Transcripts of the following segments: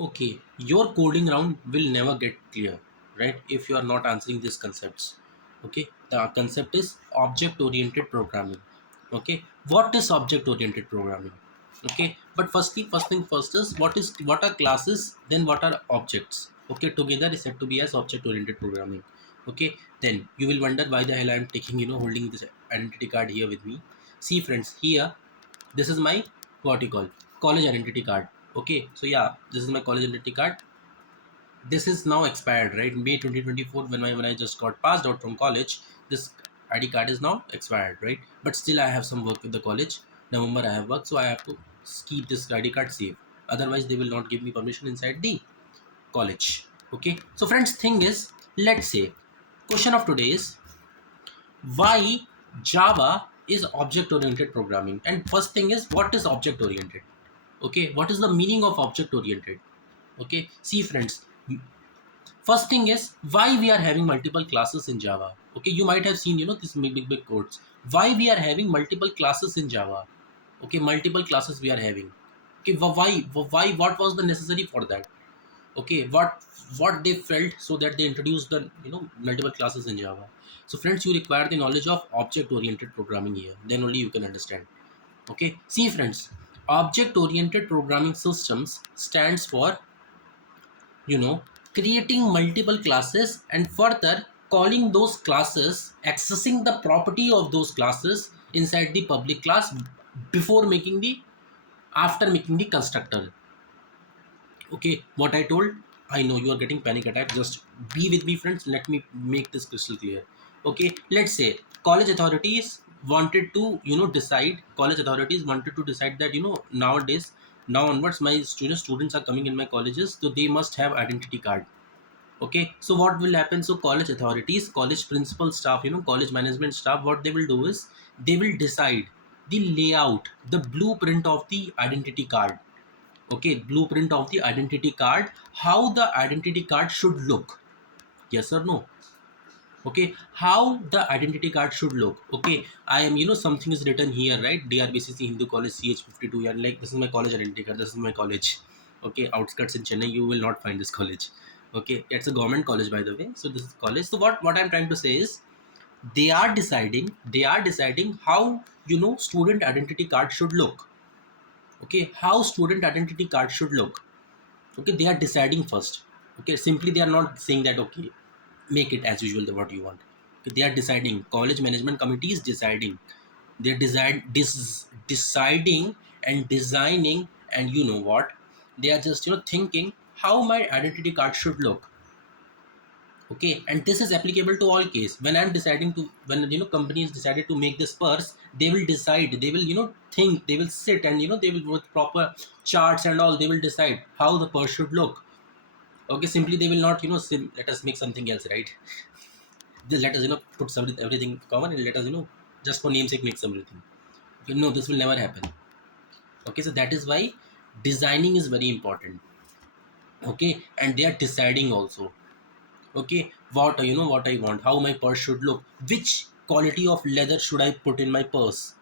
Okay, your coding round will never get clear, right? If you are not answering these concepts. Okay, the concept is object oriented programming. Okay, what is object oriented programming? Okay, but first thing first is what are classes, then what are objects? Okay, together is said to be as object oriented programming. Okay, then you will wonder why the hell I am taking, holding this identity card here with me. See, friends, here this is my what you call college identity card. Okay, so yeah, this is my college identity card. This is now expired, right? May 2024, when I just got passed out from college, this ID card is now expired, right? But still I have some work with the college. November I have work, so I have to keep this ID card safe, otherwise they will not give me permission inside the college. Okay, so friends, thing is, let's say question of today is why Java is object oriented programming. And first thing is, what is object oriented? Okay, what is the meaning of object oriented? Okay, see friends, first thing is why we are having multiple classes in Java. Okay, you might have seen, this big codes. Why we are having multiple classes in Java? Okay, multiple classes we are having. Okay, why what was the necessary for that? Okay, what they felt, so that they introduced the, multiple classes in Java. So friends, you require the knowledge of object oriented programming here, then only you can understand. Okay, see friends, object oriented programming systems stands for, you know creating multiple classes and further calling those classes, accessing the property of those classes inside the public class before making the after making the constructor. Okay, what I told, I know you are getting panic attack, just be with me friends, let me make this crystal clear. Okay, let's say college authorities wanted to, decide, college authorities wanted to decide that, nowadays, now onwards, my students are coming in my colleges, so they must have identity card. Okay, so what will happen? So college authorities, college principal staff, college management staff, what they will do is they will decide the layout, the blueprint of the identity card. Okay, blueprint of the identity card, how the identity card should look. Yes or no? Okay, how the identity card should look. Okay, I am, something is written here, right? DRBCC Hindu College CH52, and like, this is my college identity card, this is my college. Okay, outskirts in Chennai, you will not find this college. Okay, it's a government college, by the way. So this is college. So what I'm trying to say is, they are deciding how, student identity card should look. Okay, how student identity card should look. Okay, they are deciding first. Okay, simply they are not saying that, okay, make it as usual, the what you want. Okay, they are deciding, college management committee is deciding, they're deciding and designing, and you know what, they are just, thinking how my identity card should look. Okay, and this is applicable to all case. When I'm deciding to, when, companies decided to make this purse, they will decide, they will, think, they will sit, and, they will, with proper charts and all, they will decide how the purse should look. Okay, simply they will not, let us make something else, right? Just let us, put everything common, and let us, just for namesake make everything. Okay, no, this will never happen. Okay, so that is why designing is very important. Okay, and they are deciding also. Okay, what, what I want, how my purse should look, which quality of leather should I put in my purse.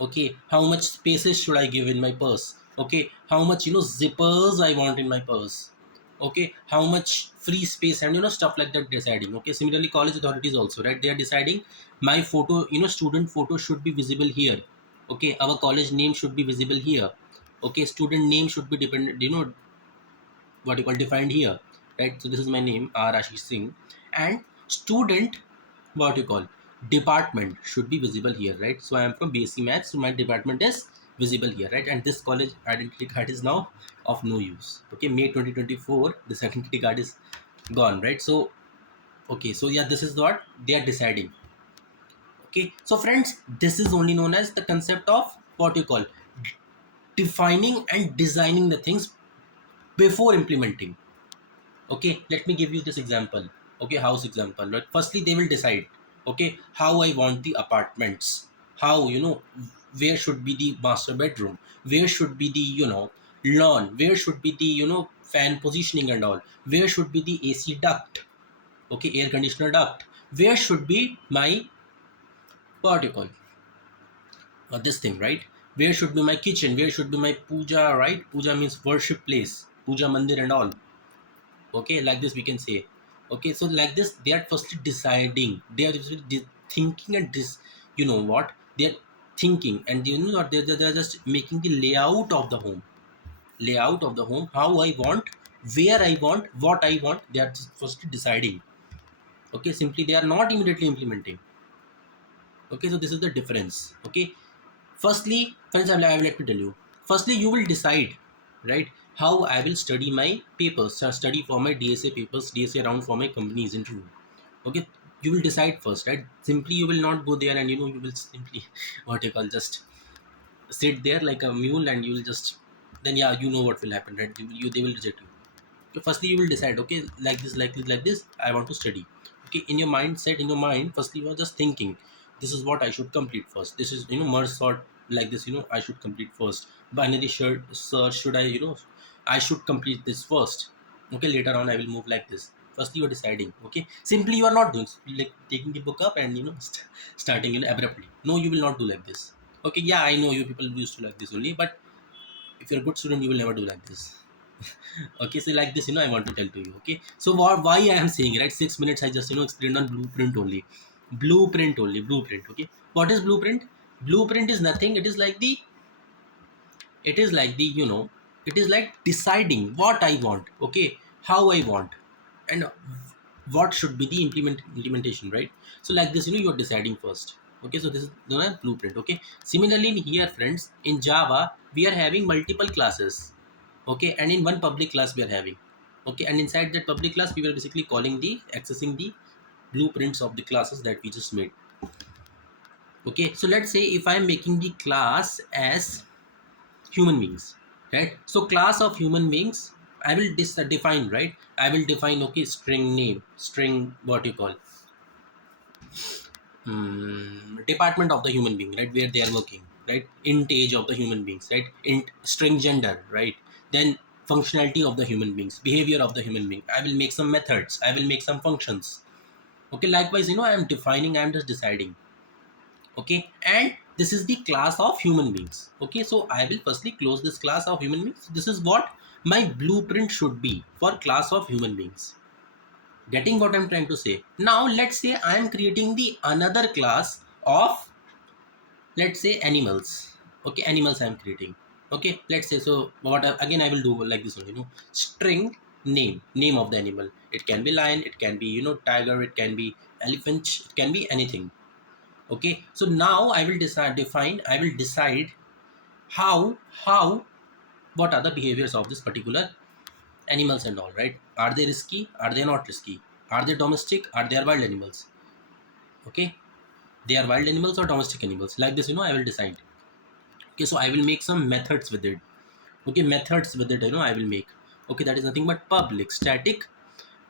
Okay, how much spaces should I give in my purse. Okay, how much, zippers I want in my purse. Okay, how much free space, and, stuff like that deciding. Okay, similarly college authorities also, right, they are deciding my photo, student photo should be visible here. Okay, our college name should be visible here. Okay, student name should be dependent, what you call defined here, right? So this is my name, R Ashish Singh, and student, what you call, department should be visible here, right? So I am from BSc Maths, so my department is visible here, right? And this college identity card is now of no use. Okay, May 2024, this identity card is gone, right? So okay, so yeah, this is what they are deciding. Okay, so friends, this is only known as the concept of what you call defining and designing the things before implementing. Okay, let me give you this example. Okay, house example, right? Firstly they will decide, okay, how I want the apartments, how, where should be the master bedroom, where should be the, lawn, where should be the, fan positioning and all, where should be the AC duct. Okay, air conditioner duct, where should be my, what you call, this thing, right? Where should be my kitchen, where should be my puja, right? Puja means worship place. puja mandir and all. Okay, like this we can say. Okay, so like this they are firstly deciding, they are just thinking and this, you know what, they are thinking and you know what, they're just making the layout of the home, layout of the home, how I want, where I want, what I want, they are just firstly deciding. Okay, simply they are not immediately implementing. Okay, so this is the difference. Okay, firstly, friends, I will like to tell you. Firstly, you will decide, right, how I will study my papers, study for my DSA papers, DSA round for my company's interview. Okay, you will decide first, right? Simply, you will not go there and you know you will simply what you call just sit there like a mule and you will just then yeah you know what will happen, right? They will reject you. So firstly, you will decide, okay, like this, like this, like this, I want to study. Okay, in your mindset, in your mind, firstly, you are just thinking, this is what I should complete first. This is, you know, merge sort like this, you know, I should complete first. Binary search, should I, you know, I should complete this first. Okay, later on, I will move like this. Firstly, you are deciding. Okay, simply you are not doing like taking the book up and you know starting you know abruptly. No, you will not do like this. Okay, yeah, I know you people used to like this only, but if you're a good student, you will never do like this. Okay, so like this, you know, I want to tell to you. Okay, so why I am saying, right, 6 minutes I just, you know, explained on blueprint only. Blueprint only, blueprint. Okay, what is blueprint? Blueprint is nothing, it is like the, it is like the, you know, it is like deciding what I want. Okay, how I want, and what should be the implementation, right? So like this, you know, you're deciding first. Okay, so this is the blueprint. Okay, similarly in here, friends, in Java we are having multiple classes. Okay, and in one public class we are having. Okay, and inside that public class we were basically calling the accessing the blueprints of the classes that we just made. Okay, so let's say if I'm making the class as human beings, right? So class of human beings, I will define, right? I will define, okay, string name, string what you call, department of the human being, right, where they are working, right? Int age of the human beings, right? Int string gender, right? Then functionality of the human beings, behavior of the human being, I will make some methods, I will make some functions. Okay, likewise, you know, I am defining, I am just deciding. Okay, and this is the class of human beings. Okay, so I will firstly close this class of human beings. This is what my blueprint should be for class of human beings. Getting what I'm trying to say? Now let's say I am creating the another class of, let's say, animals. Okay, animals I am creating. Okay, let's say, so what again I will do like this one, you know, string name, name of the animal. It can be lion, it can be, you know, tiger, it can be elephant, it can be anything. Okay, so now I will define, I will decide how what are the behaviors of this particular animals and all, right? Are they risky, are they not risky, are they domestic, are they wild animals? Okay, they are wild animals or domestic animals, like this, you know, I will decide. Okay, so I will make some methods with it. Okay, methods with it, you know, I will make. Okay, that is nothing but public static,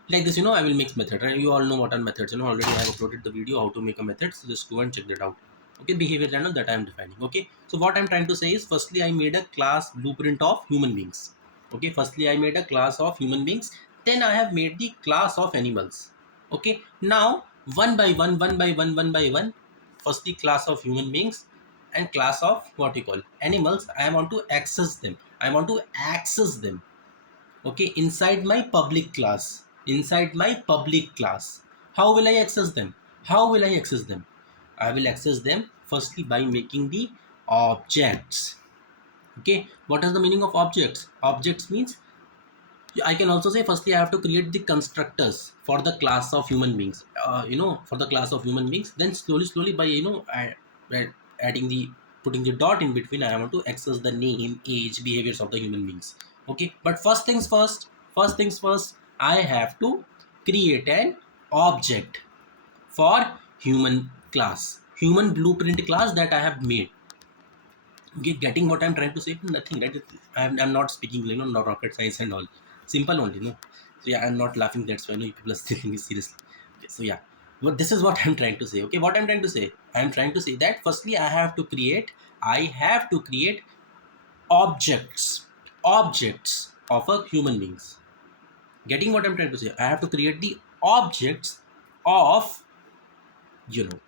like this, you know, I will make method, right? You all know what are methods, you know, already I have uploaded the video how to make a method, so just go and check that out. Okay, behavior channel that I am defining. Okay, so what I'm trying to say is, firstly I made a class blueprint of human beings. Okay, firstly I made a class of human beings, then I have made the class of animals. Okay, now one by one, one by one, firstly class of human beings and class of what you call animals, I want to access them, I want to access them. Okay, inside my public class, inside my public class, how will I access them? How will I access them? I will access them firstly by making the objects. Okay, what is the meaning of objects? Objects means, I can also say, firstly I have to create the constructors for the class of human beings, you know, for the class of human beings. Then slowly by, you know, adding the, putting the dot in between, I want to access the name, age, behaviors of the human beings. Okay, but first things first, first things first, I have to create an object for human class, human blueprint class that I have made. Okay, getting what I'm trying to say? Nothing, right? I'm not speaking, you know, not rocket science and all. Simple only, no. So yeah, I'm not laughing. That's why, no, people are taking me seriously. Okay, so yeah, but this is what I'm trying to say. Okay, what I'm trying to say? I'm trying to say that firstly, I have to create objects, objects of a human beings. Getting what I'm trying to say? I have to create the objects of, you know,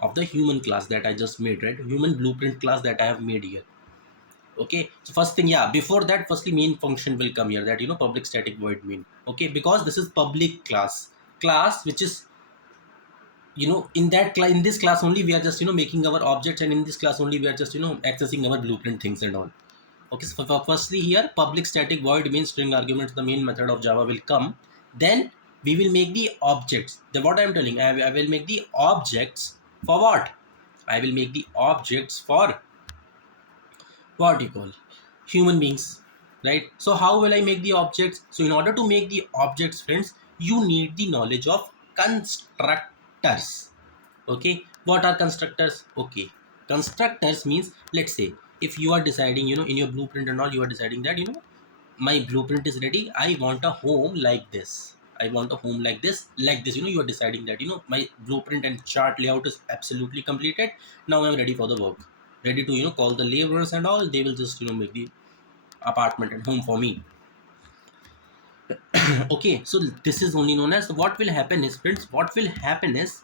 of the human class that I just made, right? Human blueprint class that I have made here. Okay, so first thing, yeah, before that, firstly main function will come here, that public static void main. Okay, because this is public class which is, in that class, in this class only we are just making our objects, and in this class only we are just accessing our blueprint things and all. Okay, so firstly here public static void main string arguments, the main method of Java will come. Then we will make the objects. The what I am telling, I will make the objects for what? I will make the objects for what you call human beings, right? So how will I make the objects? So in order to make the objects, friends, you need the knowledge of constructors. Okay, what are constructors? Okay, constructors means, let's say, if you are deciding, in your blueprint and all, you are deciding that, my blueprint is ready, I want a home like this, I want a home like this, you are deciding that, my blueprint and chart layout is absolutely completed. Now I'm ready for the work, ready to call the laborers and all, they will just make the apartment and home for me. Okay, so this is only known as, what will happen is, friends, what will happen is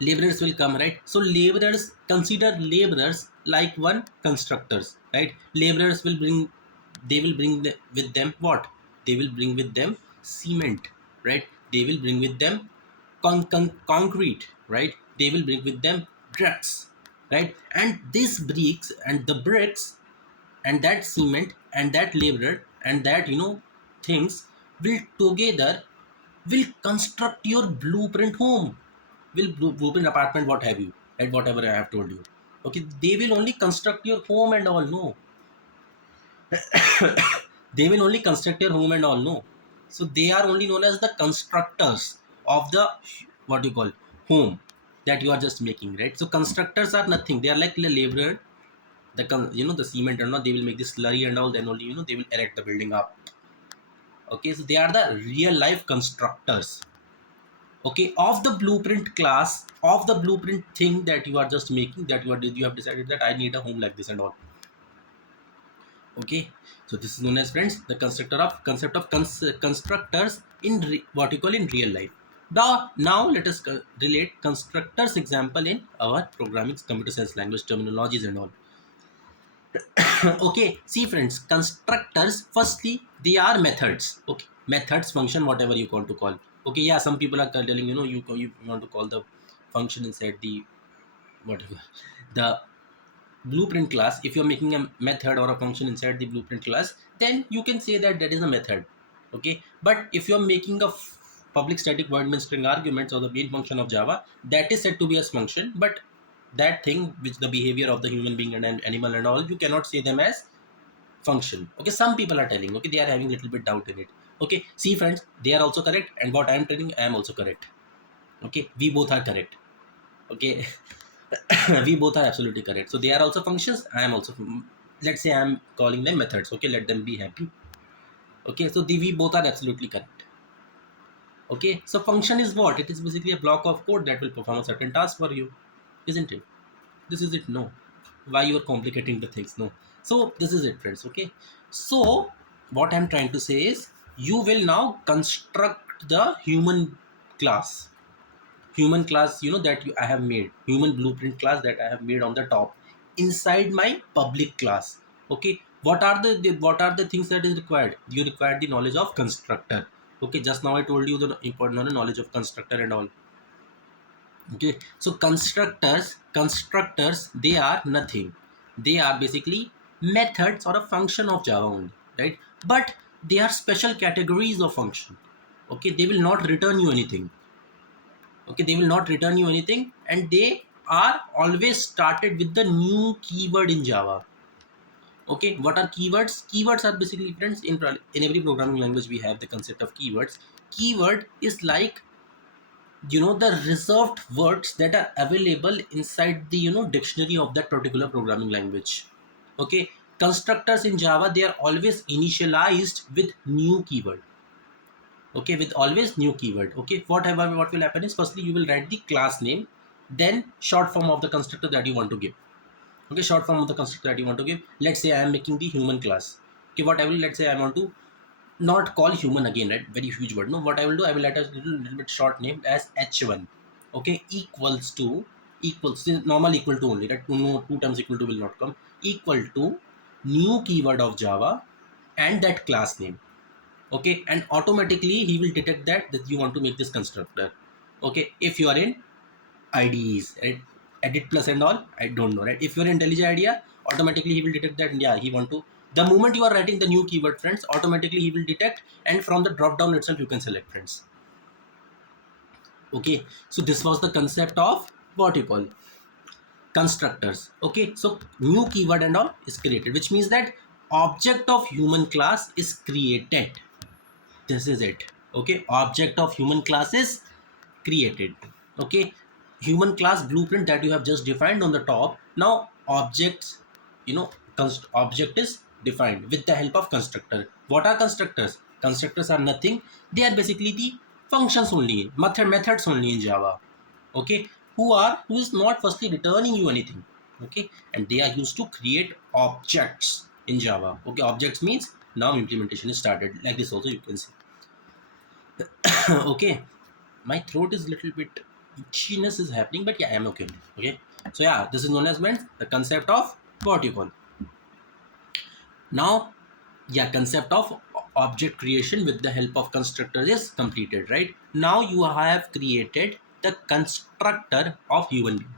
laborers will come, right? So laborers, consider laborers like one constructors, right? Laborers will bring, they will bring with them what? They will bring with them cement, right? They will bring with them concrete, right? They will bring with them bricks, right? And this bricks and the bricks and that cement and that laborer and that things will together will construct your blueprint home, will blueprint apartment, what have you, right? Whatever I have told you. Okay, they will only construct your home and all, no. They will only construct your home and all, no. So they are only known as the constructors of the, what you call, home that you are just making, right? So constructors are nothing, they are like the laborer, the the cement and all, they will make this slurry and all, then only they will erect the building up. Okay, so they are the real life constructors, okay, of the blueprint class, of the blueprint thing that you are just making, that you have decided that I need a home like this and all. Okay, so this is known as, friends, the constructor of concept of constructors in what you call in real life. Now let us relate constructors example in our programming computer science language terminologies and all. Okay, see, friends, constructors, firstly they are methods. Okay, methods, function, whatever you want to call. Okay, yeah, some people are telling, you want to call the function inside the, whatever, the blueprint class. If you're making a method or a function inside the blueprint class, then you can say that that is a method. Okay, but if you're making a public static void main string arguments or the main function of Java, that is said to be a function, but that thing which the behavior of the human being and an animal and all, you cannot say them as function. Okay, some people are telling, okay, they are having a little bit doubt in it. Okay, see, friends, they are also correct, and what I am telling, I am also correct. Okay, we both are correct. Okay. We both are absolutely correct. So they are also functions, I am also, let's say I am calling them methods. Okay, let them be happy. Okay, so we both are absolutely correct. Okay, so function is what? It is basically a block of code that will perform a certain task for you, isn't it? This is it. No, why you are complicating the things? No. So this is it, friends. Okay, so what I'm trying to say is, you will now construct the human class, that I have made, human blueprint class that I have made on the top, inside my public class. Okay, what are what are the things that is required? You require the knowledge of constructor. Okay, just now I told you the important knowledge of constructor and all. Okay, so constructors, they are nothing, they are basically methods or a function of Java only, right? But they are special categories of function. Okay, they will not return you anything. Okay, they will not return you anything, and they are always started with the new keyword in Java. Okay, what are keywords? Keywords are basically, friends, in every programming language we have the concept of keywords. Keyword is like, the reserved words that are available inside the dictionary of that particular programming language. Okay, constructors in Java, they are always initialized with new keyword. Okay, with always new keyword. Okay, what will happen is, firstly you will write the class name, then short form of the constructor that you want to give. Okay, short form of the constructor that you want to give. Let's say I am making the human class. Okay, what I will, let's say I want to not call human again, right? Very huge word. No, what I will do, I will write a little bit short name as h1. Okay, equals to, equals, normal equal to only, right? No, two times equal to will not come. Equal to new keyword of Java and that class name. Okay, and automatically he will detect that you want to make this constructor. Okay, if you are in IDEs, right? Edit plus and all, I don't know, right? If you're in IntelliJ IDEA, automatically he will detect that, yeah, he want to. The moment you are writing the new keyword, friends, automatically he will detect, and from the drop down itself, you can select, friends. Okay, so this was the concept of what you call constructors. Okay, so new keyword and all is created, which means that object of human class is created. This is it. Okay, object of human class is created. Okay, human class blueprint that you have just defined on the top. Now objects, you know, object is defined with the help of constructor. What are constructors? Constructors are nothing, they are basically the functions only, methods only in Java. Okay, who is not firstly returning you anything. Okay, and they are used to create objects in Java. Okay, objects means now implementation is started, like this also you can see. Okay, my throat is little bit itchiness is happening, but yeah, I'm okay. Okay, so yeah, this is known as meant the concept of what you call now. Yeah, concept of object creation with the help of constructor is completed. Right now you have created the constructor of human being.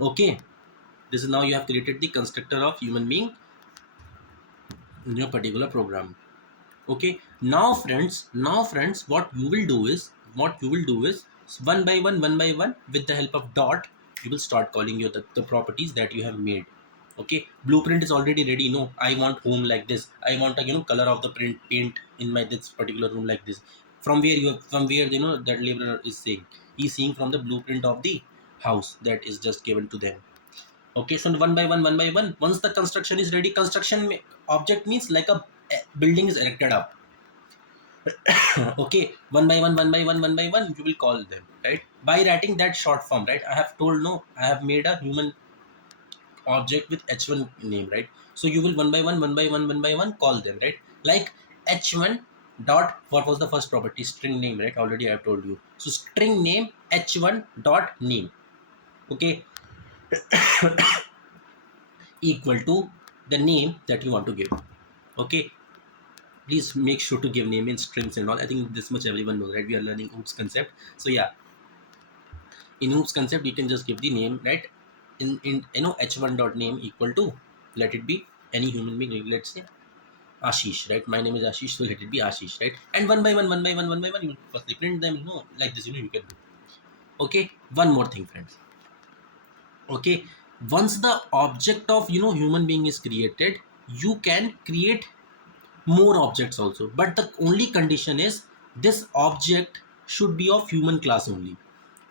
Okay, this is now you have created the constructor of human being in your particular program. Okay, now friends, what you will do is one by one with the help of dot, you will start calling your the properties that you have made. Okay, blueprint is already ready. No, I want home like this, I want a color of the print paint in my this particular room like this. From where that laborer is saying, he's seeing from the blueprint of the house that is just given to them. Okay, so one by one, once the construction is ready, object means like a building is erected up. Okay, one by one, you will call them, right? By writing that short form, right? I have told, no, I have made a human object with h1 name, right? So you will one by one call them, right? Like h1 dot, what was the first property? String name, right? Already I have told you. So string name h1 dot name. Okay, equal to the name that you want to give. Okay, please make sure to give name in strings and all. I think this much everyone knows, right? We are learning oops concept. So yeah, in oops concept you can just give the name, right? In h1 dot name equal to, let it be any human being, like, let's say Ashish, right? My name is Ashish, so let it be Ashish, right? And one by one, you will firstly print them, like this, you can do. Okay, one more thing, friends. Okay, once the object of human being is created, you can create more objects also, but the only condition is this object should be of human class only.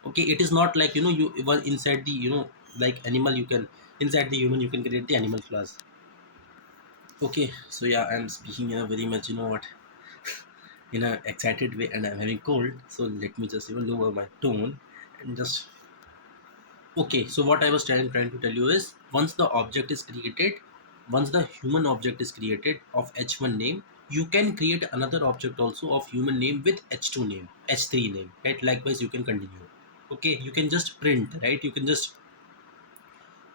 Okay, it is not like you well, inside the like animal, you can inside the human you can create the animal class. Okay, so yeah, I'm speaking in a very much what, in a excited way, and I'm having cold, so let me just lower my tone and just. Okay, so what I was trying to tell you is, once the object is created, once the human object is created of h1 name, you can create another object also of human name with h2 name, h3 name, right? Likewise, you can continue. Okay, you can just print, right? You can just,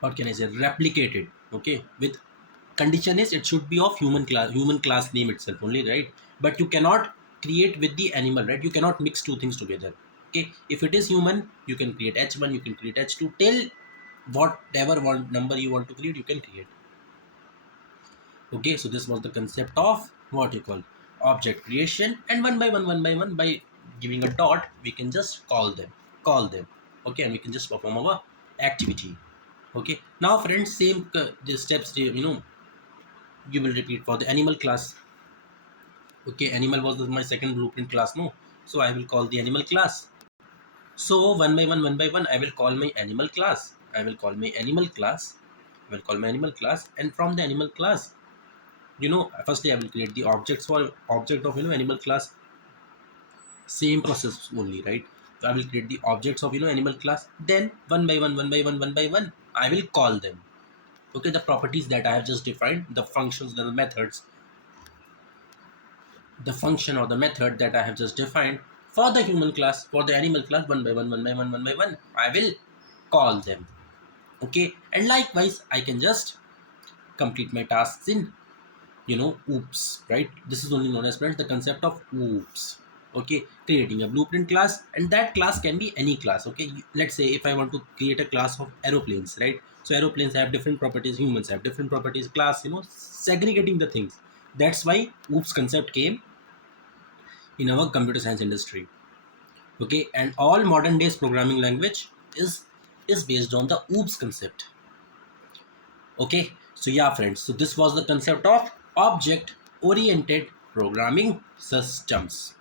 what can I say, replicate it. Okay, with condition is it should be of human class name itself only, right? But you cannot create with the animal, right? You cannot mix two things together. Okay, if it is human, you can create h1, you can create h2, till whatever one number you want to create, you can create. Okay, so this was the concept of what you call object creation, and one by one, by giving a dot, we can just call them. Okay, and we can just perform our activity. Okay, now friends, same the steps, you will repeat for the animal class. Okay, animal was my second blueprint class, no? So I will call the animal class. So one by one, I will call my animal class. I will call my animal class. I will call my animal class, and from the animal class, firstly I will create the objects for object of animal class. Same process only, right? So I will create the objects of animal class. Then one by one, I will call them. Okay, the properties that I have just defined, the functions, the function or the method that I have just defined, For the human class, for the animal class, one by one, one by one, one by one, I will call them. Okay, and likewise, I can just complete my tasks in, oops, right? This is only known as, friends, the concept of oops. Okay, creating a blueprint class, and that class can be any class. Okay, let's say if I want to create a class of aeroplanes, right? So aeroplanes have different properties, humans have different properties, class, segregating the things. That's why oops concept came in our computer science industry. Okay, and all modern days programming language is based on the oops concept. Okay, so yeah, friends, so this was the concept of object oriented programming systems.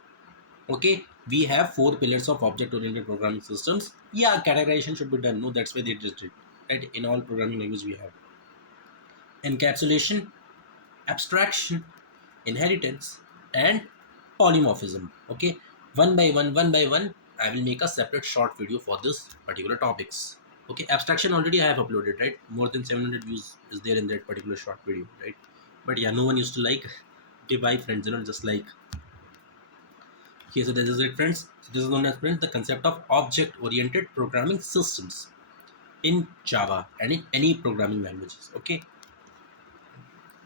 Okay, we have four pillars of object oriented programming systems. Yeah, categorization should be done. No, that's why they just did, right? In all programming language we have encapsulation, abstraction, inheritance, and polymorphism. Okay, one by one, I will make a separate short video for this particular topics. Okay, abstraction already I have uploaded, right? More than 700 views is there in that particular short video, right? But yeah, no one used to like. Okay, bye friends, just like. Okay, so this is it, friends. So this is known as, friends, the concept of object oriented programming systems in Java and in any programming languages. Okay,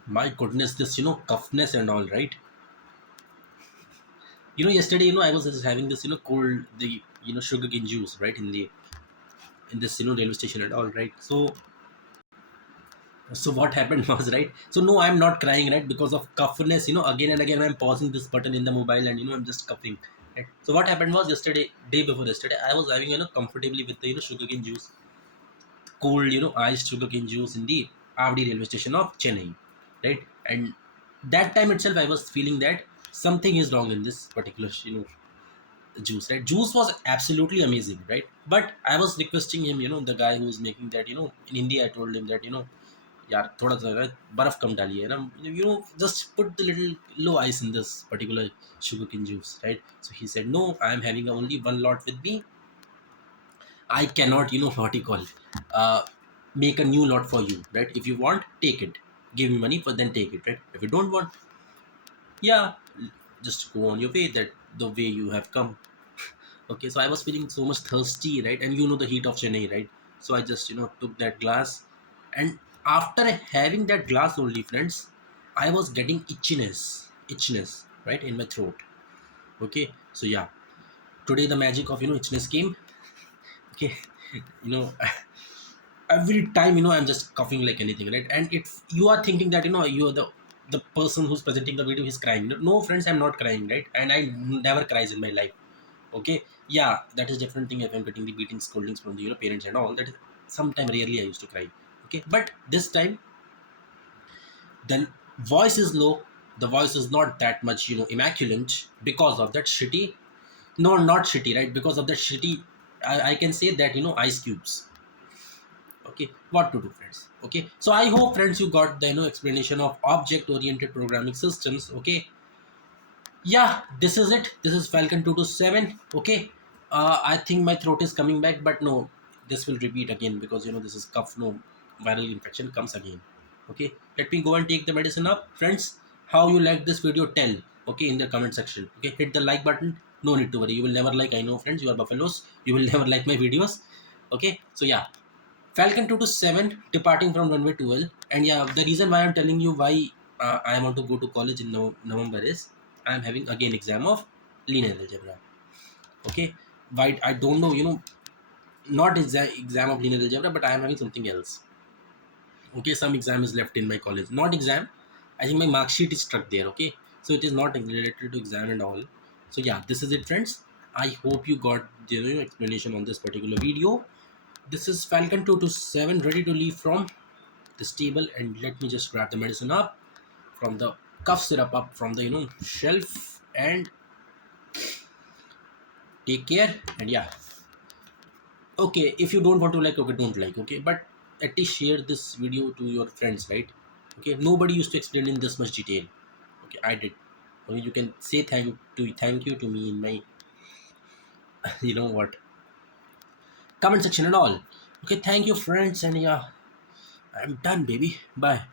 my goodness, this toughness and all, right? Yesterday, I was just having this, cold, the sugarcane juice, right, in this railway station and all, right? So what happened was, right, so no, I'm not crying, right, because of coughness. Again and again I'm pausing this button in the mobile, and I'm just coughing, right? So what happened was, yesterday, day before yesterday, I was having comfortably with the sugarcane juice, cold, iced sugarcane juice in the Avdi railway station of Chennai, right? And that time itself I was feeling that something is wrong in this particular juice, right? Juice was absolutely amazing, right? But I was requesting him, the guy who was making that, in India, I told him that, यार थोड़ा सा ना बर्फ कम डालिए ना, just put the little low ice in this particular sugarcane juice, right? So he said, no, I am having only one lot with me. I cannot, what you call, uh, make a new lot for you, right? If you want, take it, give me money, but then take it, right? If you don't want, yeah, just go on your way, that the way you have come. Okay, so I was feeling so much thirsty, right? And the heat of Chennai, right? So I just, took that glass. And after having that glass only, friends, I was getting itchiness, right, in my throat. Okay, so yeah, today the magic of, itchiness came. Okay, you know, every time, I'm just coughing like anything, right? And if you are thinking that, you are the person who's presenting the video is crying. No, friends, I'm not crying, right? And I never cries in my life. Okay, yeah, that is different thing if I'm getting the beating scoldings from the parents and all that. Is sometime rarely I used to cry. Okay, but this time the voice is low, the voice is not that much immaculate, because of that shitty, no, not shitty, right? Because of that shitty, I can say that, ice cubes. Okay, what to do, friends? Okay, so I hope, friends, you got the explanation of object oriented programming systems. Okay, yeah, this is it. This is Falcon 227. Okay, I think my throat is coming back, but no, this will repeat again, because this is cough. No, viral infection comes again. Okay, let me go and take the medicine up, friends. How you like this video, tell, okay, in the comment section. Okay, hit the like button. No need to worry, you will never like, I know, friends, you are buffaloes, you will never like my videos. Okay, so yeah, Falcon 227 departing from runway 12. And yeah, the reason why I'm telling you why I want to go to college in November is I'm having again exam of linear algebra. Okay, why I don't know, not exam of linear algebra, but I am having something else. Okay, some exam is left in my college, not exam. I think my mark sheet is stuck there. Okay, so it is not related to exam and all. So yeah, this is it, friends. I hope you got the explanation on this particular video. This is Falcon 227 ready to leave from this table, and let me just grab the medicine up from the cough syrup up from the shelf, and take care. And yeah, okay, if you don't want to like, okay, don't like, okay, but at least share this video to your friends, right? Okay, nobody used to explain in this much detail. Okay, I did. Okay, you can say thank you to me in my what, comment section and all. Okay, thank you, friends, and yeah, I'm done, baby. Bye.